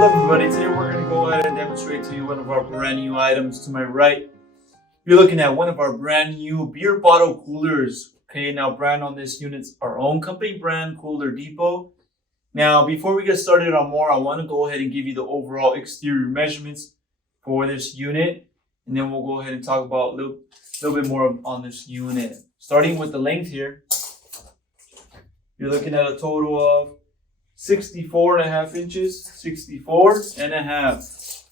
Hello everybody, today we're going to go ahead and demonstrate to you one of our brand new items. To my right, you're looking at one of our brand new beer bottle coolers. Okay, now brand on this unit's our own company brand, Cooler Depot. Now before we get started on more, I want to go ahead and give you the overall exterior measurements for this unit. And then we'll go ahead and talk about a little bit more on this unit. Starting with the length here, you're looking at a total of 64.5 inches, 64.5.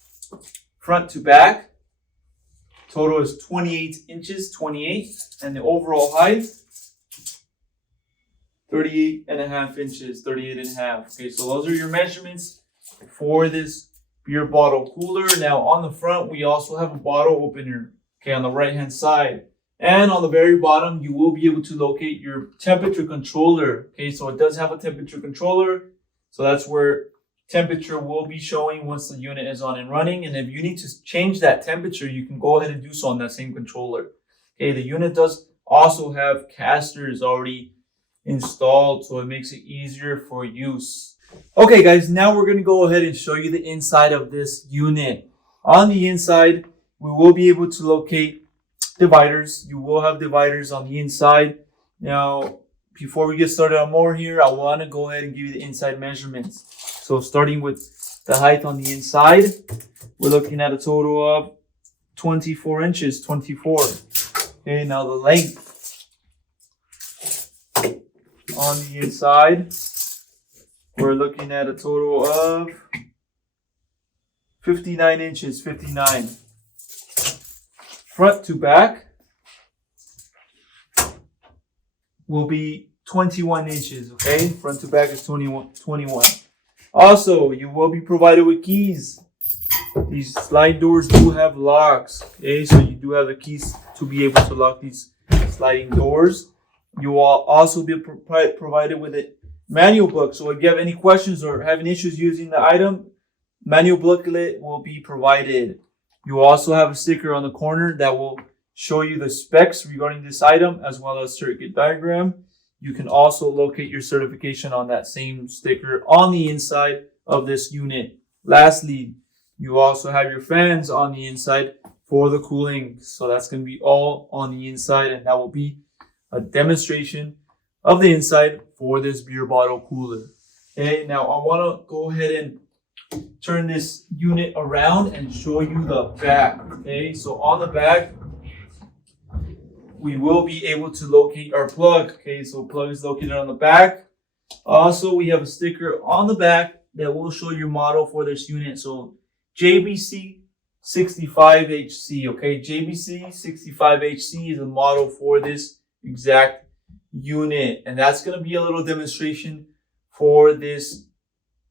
Front to back, total is 28 inches, 28. And the overall height, 38.5 inches, 38.5. Okay, so those are your measurements for this beer bottle cooler. Now on the front, we also have a bottle opener, okay, on the right hand side. And on the very bottom, you will be able to locate your temperature controller. Okay, so it does have a temperature controller. So that's where temperature will be showing once the unit is on and running. And if you need to change that temperature, you can go ahead and do so on that same controller. Okay, the unit does also have casters already installed, so it makes it easier for use. Okay guys, now we're going to go ahead and show you the inside of this unit. On the inside, we will be able to locate dividers. You will have dividers on the inside. Now, before we get started on more here, I want to go ahead and give you the inside measurements. So starting with the height on the inside, we're looking at a total of 24 inches, 24. Okay, now the length on the inside, we're looking at a total of 59 inches, 59. Front to back will be 21 inches, okay? Front to back is 21. Also, you will be provided with keys. These slide doors do have locks, okay? So you do have the keys to be able to lock these sliding doors. You will also be provided with a manual book. So if you have any questions or having issues using the item, manual booklet will be provided. You will also have a sticker on the corner that will show you the specs regarding this item as well as circuit diagram. You can also locate your certification on that same sticker on the inside of this unit. Lastly, you also have your fans on the inside for the cooling. So that's going to be all on the inside, and that will be a demonstration of the inside for this beer bottle cooler. Okay, now I want to go ahead and turn this unit around and show you the back. Okay, so on the back, we will be able to locate our plug. Okay, so plug is located on the back. Also, we have a sticker on the back that will show your model for this unit. So JBC 65HC. Okay, JBC 65HC is a model for this exact unit, and that's going to be a little demonstration for this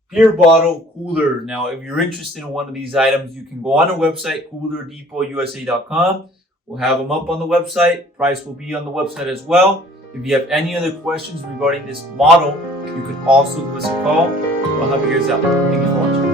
beer bottle cooler. Now, if you're interested in one of these items, you can go on our website, coolerdepot.usa.com. We'll have them up on the website. Price will be on the website as well. If you have any other questions regarding this model, you can also give us a call. We'll help you guys out. Thank you for watching.